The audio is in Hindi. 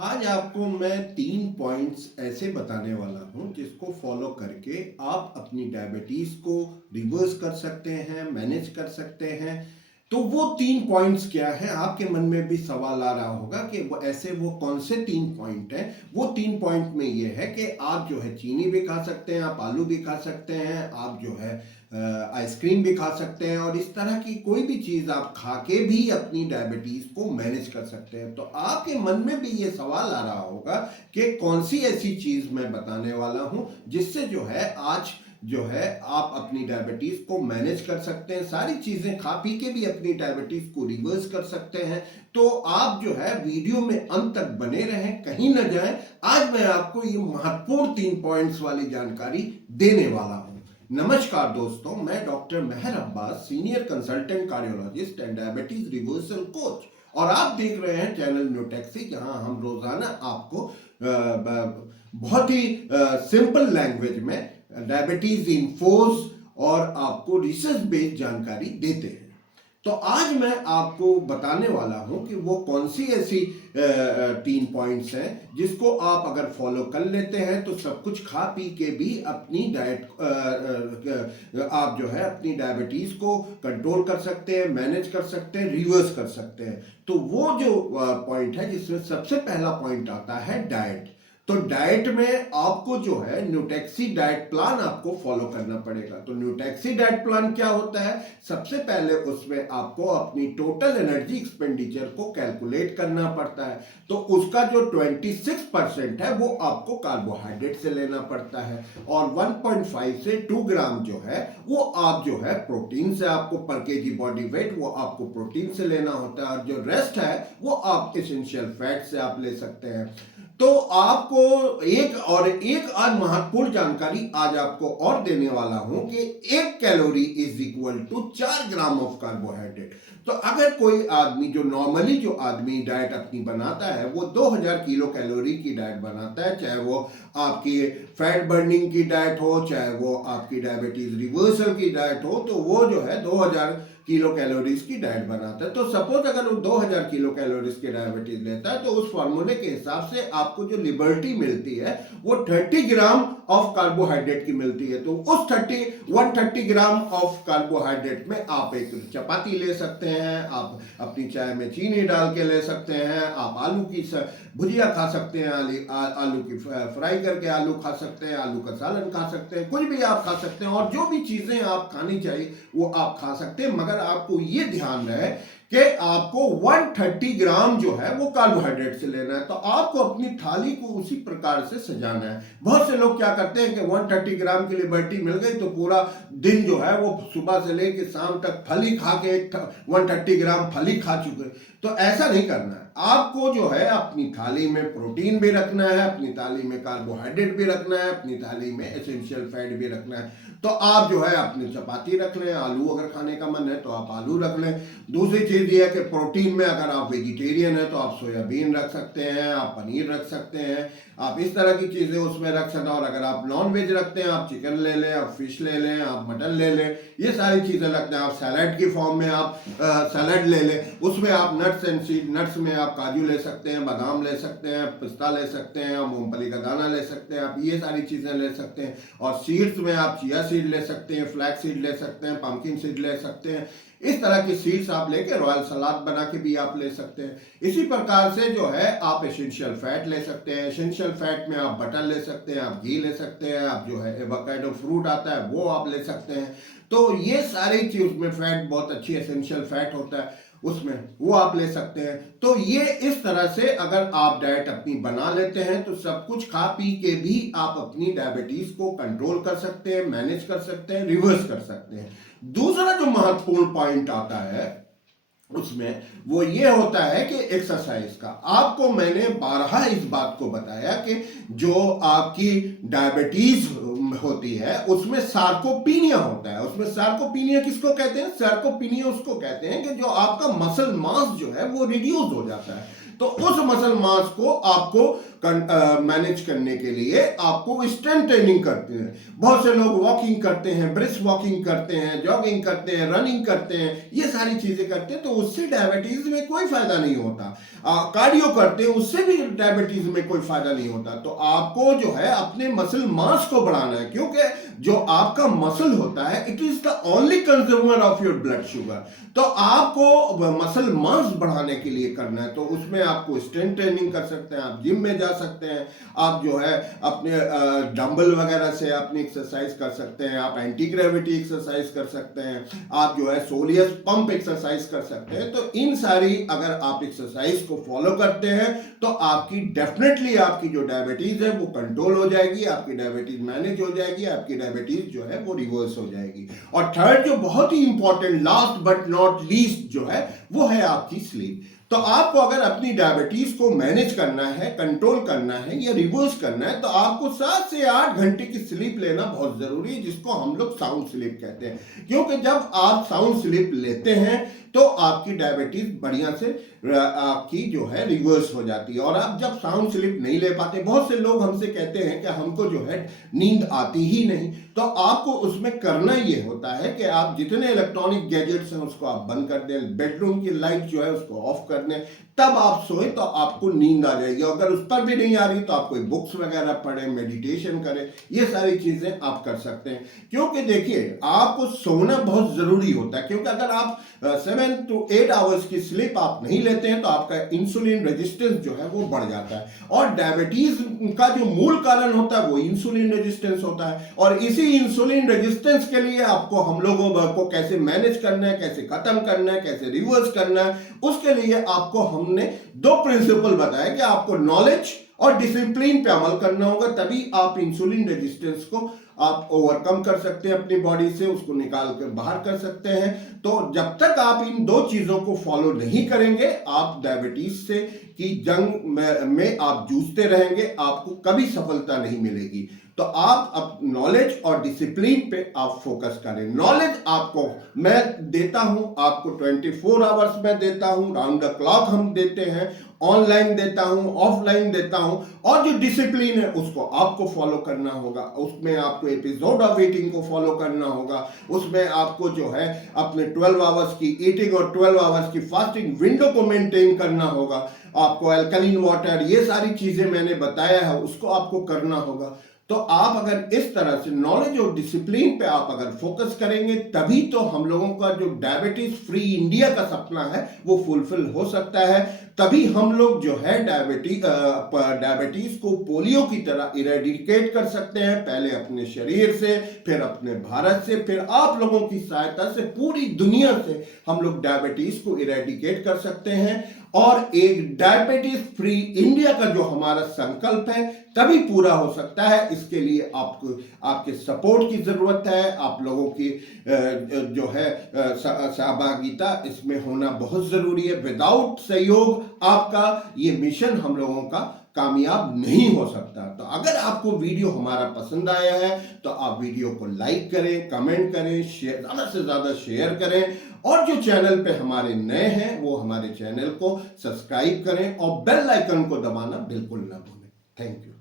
आज आपको मैं 3 पॉइंट्स ऐसे बताने वाला हूं जिसको फॉलो करके आप अपनी डायबिटीज को रिवर्स कर सकते हैं, मैनेज कर सकते हैं। तो वो 3 पॉइंट्स क्या है, आपके मन में भी सवाल आ रहा होगा कि वो कौन से 3 पॉइंट हैं। वो 3 पॉइंट में ये है कि आप जो है चीनी भी खा सकते हैं, आप आलू भी खा सकते हैं, आप जो है आइसक्रीम भी खा सकते हैं, और इस तरह की कोई भी चीज़ आप खा के भी अपनी डायबिटीज़ को मैनेज कर सकते हैं। तो आपके मन में भी ये सवाल आ रहा होगा कि कौन सी ऐसी चीज़ मैं बताने वाला हूं जिससे जो है आज जो है आप अपनी डायबिटीज को मैनेज कर सकते हैं, सारी चीजें खा पी के भी अपनी डायबिटीज को रिवर्स कर सकते हैं। तो आप जो है वीडियो में अंत तक बने रहें, कहीं ना जाएं। आज मैं आपको ये महत्वपूर्ण 3 पॉइंट्स वाली जानकारी देने वाला हूं। नमस्कार दोस्तों, मैं doctor Mehar Abbas, senior consultant cardiologist and diabetes reversal coach, और आप देख रहे हैं चैनल न्यूटेक्सी, जहां हम रोजाना आपको बहुत ही सिंपल लैंग्वेज में डायबिटीज इन्फोज और आपको रिसर्च बेस्ड जानकारी देते हैं। तो आज मैं आपको बताने वाला हूं कि वो कौन सी ऐसी 3 पॉइंट्स हैं जिसको आप अगर फॉलो कर लेते हैं तो सब कुछ खा पी के भी अपनी डाइट आप जो है अपनी डायबिटीज को कंट्रोल कर सकते हैं, मैनेज कर सकते हैं, रिवर्स कर सकते हैं। तो वो जो पॉइंट है जिसमें सबसे पहला पॉइंट आता है डाइट। तो डाइट में आपको जो है न्यूटेक्सी डाइट प्लान आपको फॉलो करना पड़ेगा। तो न्यूटेक्सी डाइट प्लान क्या होता है? सबसे पहले उसमें आपको अपनी टोटल एनर्जी एक्सपेंडिचर को कैलकुलेट करना पड़ता है। तो उसका जो 26% है वो आपको कार्बोहाइड्रेट से लेना पड़ता है, और 1.5 से 2 ग्राम जो है वो आप जो है प्रोटीन से, आपको पर केजी बॉडी वेट वो आपको प्रोटीन से लेना होता है, और जो रेस्ट है वो आप एसेंशियल फैट से आप ले सकते हैं। तो आपको एक और महत्वपूर्ण जानकारी आज आपको और देने वाला हूं कि 1 calorie is equal to 4 gram of carbohydrate. तो अगर कोई आदमी जो नॉर्मली जो आदमी डाइट अपनी बनाता है वो 2000 किलो कैलोरी की डाइट बनाता है, चाहे वो आपकी फैट बर्निंग की डाइट हो, चाहे वो आपकी डायबिटीज रिवर्सल की डाइट हो, तो वो जो है 2000 किलो कैलोरीज की डाइट बनाता है। तो सपोज अगर वो 2000 किलो कैलोरीज की डायबिटीज लेता है तो उस फॉर्मूले के हिसाब से आपको जो लिबर्टी मिलती है वो 30 ग्राम ऑफ कार्बोहाइड्रेट की मिलती है। तो उस 130 ग्राम ऑफ कार्बोहाइड्रेट में आप एक चपाती ले सकते हैं, आप अपनी चाय में चीनी डाल के ले सकते हैं, आप आलू की भुजिया खा सकते हैं, आलू की फ्राई करके आलू खा सकते हैं, आलू का सालन खा सकते हैं, कुछ भी आप खा सकते हैं, और जो भी चीजें आप खानी चाहिए वो आप खा सकते हैं। मगर आपको ये ध्यान रहे कि आपको 130 ग्राम जो है वो कार्बोहाइड्रेट से लेना है। तो आपको अपनी थाली को उसी प्रकार से सजाना है। बहुत से लोग क्या करते हैं कि 130 ग्राम की लिबर्टी मिल गई तो पूरा दिन जो है वो सुबह से लेकर शाम तक फली खा के 130 ग्राम फली खा चुके। तो ऐसा नहीं करना है। आपको जो है अपनी थाली में प्रोटीन भी रखना है, अपनी थाली में कार्बोहाइड्रेट भी रखना है, अपनी थाली में एसेंशियल फैट भी रखना है। तो आप जो है अपनी चपाती रख लें, आलू अगर खाने का मन है तो आप आलू रख लें। दूसरी चीज ये है कि प्रोटीन में अगर आप वेजिटेरियन है तो आप सोयाबीन रख सकते हैं, आप पनीर रख सकते हैं, आप इस तरह की चीजें उसमें रख सकते हैं। और अगर आप नॉन वेज रखते हैं, आप चिकन ले लें, आप फिश ले लें, आप मटन ले लें, ये सारी चीजें रखते हैं। आप सैलड की फॉर्म में आप सैलड ले लें, उसमें आप नट्स एंड सीड, नट्स में आप काजू ले सकते हैं, बादाम ले सकते हैं, पिस्ता ले सकते हैं, मूंगफली का दाना ले सकते हैं, आप ये सारी चीजें ले सकते हैं। और सीड्स में आप चिया सीड ले सकते हैं, फ्लैक्स सीड ले सकते हैं, पंपकिन सीड ले सकते हैं। इस तरह की सीड्स आप लेके रॉयल सलाद बना के भी आप ले सकते हैं। इसी प्रकार से जो है आप एसेंशियल फैट ले सकते हैं। एसेंशियल फैट में आप बटर ले सकते हैं, आप घी ले सकते हैं, आप जो है एवोकाडो फ्रूट आता है वो आप ले सकते हैं। तो ये सारी चीज में फैट बहुत अच्छी एसेंशियल फैट होता है, उसमें वो आप ले सकते हैं। तो ये इस तरह से अगर आप डाइट अपनी बना लेते हैं तो सब कुछ खा पी के भी आप अपनी डायबिटीज को कंट्रोल कर सकते हैं, मैनेज कर सकते हैं, रिवर्स कर सकते हैं। दूसरा जो महत्वपूर्ण पॉइंट आता है उसमें वो ये होता है कि एक्सरसाइज का। आपको मैंने बारहा इस बात को बताया कि जो आपकी डायबिटीज होती है उसमें सार्कोपीनिया होता है। उसमें सार्कोपीनिया किसको कहते हैं? सार्कोपीनिया उसको कहते हैं कि जो आपका मसल मास जो है वो रिड्यूस हो जाता है। तो उस मसल मास को आपको मैनेज करने के लिए आपको स्ट्रेंथ ट्रेनिंग करते हैं। बहुत से लोग वॉकिंग करते हैं, ब्रिस्क वॉकिंग करते हैं, जॉगिंग करते हैं, रनिंग करते हैं, ये सारी चीजें करते हैं, तो उससे डायबिटीज में कोई फायदा नहीं होता। कार्डियो करते हैं, उससे भी डायबिटीज में कोई फायदा नहीं होता। तो आपको जो है अपने मसल मास को बढ़ाना है, क्योंकि जो आपका मसल होता है it is the only consumer of your blood sugar. तो आपको मसल मास बढ़ाने के लिए करना है, तो उसमें आपको स्ट्रेंथ ट्रेनिंग कर सकते हैं, आप जिम में जा सकते हैं, आप जो है अपने डंबल वगैरह से अपनी एक्सरसाइज कर सकते हैं, आप एंटी ग्रेविटी एक्सरसाइज कर सकते हैं, आप जो है सोलियस पंप एक्सरसाइज कर सकते हैं। तो इन सारी अगर आप एक्सरसाइज को फॉलो करते हैं तो आपकी डेफिनेटली आपकी जो डायबिटीज है वो कंट्रोल हो जाएगी, आपकी डायबिटीज मैनेज हो जाएगी, आपकी डायबिटीज जो है वो रिवर्स हो जाएगी। और थर्ड जो बहुत ही important, last but not least जो है वो है आपकी स्लीप। तो आपको अगर अपनी डायबिटीज को मैनेज करना है, कंट्रोल करना है या रिवर्स करना है, तो आपको 7 से 8 घंटे की स्लीप लेना बहुत जरूरी है, जिसको हम लोग साउंड स्लीप कहते हैं। क्योंकि जब आप साउंड स्लीप लेते हैं तो आपकी डायबिटीज बढ़िया से आपकी जो है रिवर्स हो जाती है। और आप जब साउंड स्लीप नहीं ले पाते, बहुत से लोग हमसे कहते हैं कि हमको जो है नींद आती ही नहीं, तो आपको उसमें करना ये होता है कि आप जितने इलेक्ट्रॉनिक गैजेट्स हैं उसको आप बंद कर दें, बेडरूम की लाइट जो है उसको ऑफ कर दें, तब आप सोए तो आपको नींद आ जाएगी। अगर उस पर भी नहीं आ रही तो आप कोई बुक्स वगैरह पढ़ें, मेडिटेशन करें, ये सारी चीजें आप कर सकते हैं। क्योंकि देखिए आपको सोना बहुत जरूरी होता है, क्योंकि अगर आप 7 to 8 आवर्स की स्लीप आप नहीं लेते हैं तो आपका इंसुलिन रेजिस्टेंस जो है वो बढ़ जाता है। और डायबिटीज का जो मूल कारण होता है वो इंसुलिन रेजिस्टेंस होता है। और इसी इंसुलिन रेजिस्टेंस के लिए आपको हम लोगों को कैसे मैनेज करना है, कैसे खत्म करना है, कैसे रिवर्स करना है, उसके लिए आपको हमने 2 प्रिंसिपल बताए कि आपको नॉलेज और डिसिप्लिन पे अमल करना होगा, तभी आप इंसुलिन रेजिस्टेंस को आप ओवरकम कर सकते हैं, अपनी बॉडी से उसको निकाल कर बाहर कर सकते हैं। तो जब तक आप इन 2 चीजों को फॉलो नहीं करेंगे, आप डायबिटीज से की जंग में आप जूझते रहेंगे, आपको कभी सफलता नहीं मिलेगी। तो आप नॉलेज और डिसिप्लिन पे आप फोकस करें। नॉलेज आपको मैं देता हूं, आपको 24 आवर्स में देता हूं, राउंड द क्लॉक हम देते हैं, ऑनलाइन देता हूं, ऑफलाइन देता हूं। और जो डिसिप्लिन है उसको आपको फॉलो करना होगा, उसमें आपको एपिसोड ऑफ ईटिंग को फॉलो करना होगा, उसमें आपको जो है अपने 12 आवर्स की ईटिंग और 12 आवर्स की फास्टिंग विंडो को मेंटेन करना होगा, आपको अल्कलीन वाटर, ये सारी चीजें मैंने बताया है उसको आपको करना होगा। तो आप अगर इस तरह से नॉलेज और डिसिप्लिन पे आप अगर फोकस करेंगे, तभी तो हम लोगों का जो डायबिटीज फ्री इंडिया का सपना है वो फुलफिल हो सकता है। तभी हम लोग जो है डायबिटीज को पोलियो की तरह इरेडिकेट कर सकते हैं, पहले अपने शरीर से, फिर अपने भारत से, फिर आप लोगों की सहायता से पूरी दुनिया से हम लोग डायबिटीज को इरेडिकेट कर सकते हैं। और एक डायबिटीज फ्री इंडिया का जो हमारा संकल्प है तभी पूरा हो सकता है। इसके लिए आपको आपके सपोर्ट की जरूरत है, आप लोगों की जो है सहभागिता इसमें होना बहुत जरूरी है। विदाउट सहयोग आपका ये मिशन हम लोगों का कामयाब नहीं हो सकता। तो अगर आपको वीडियो हमारा पसंद आया है तो आप वीडियो को लाइक करें, कमेंट करें, शेयर, ज्यादा से ज्यादा शेयर करें। और जो चैनल पे हमारे नए हैं वो हमारे चैनल को सब्सक्राइब करें और बेल आइकन को दबाना बिल्कुल ना भूलें। Thank you.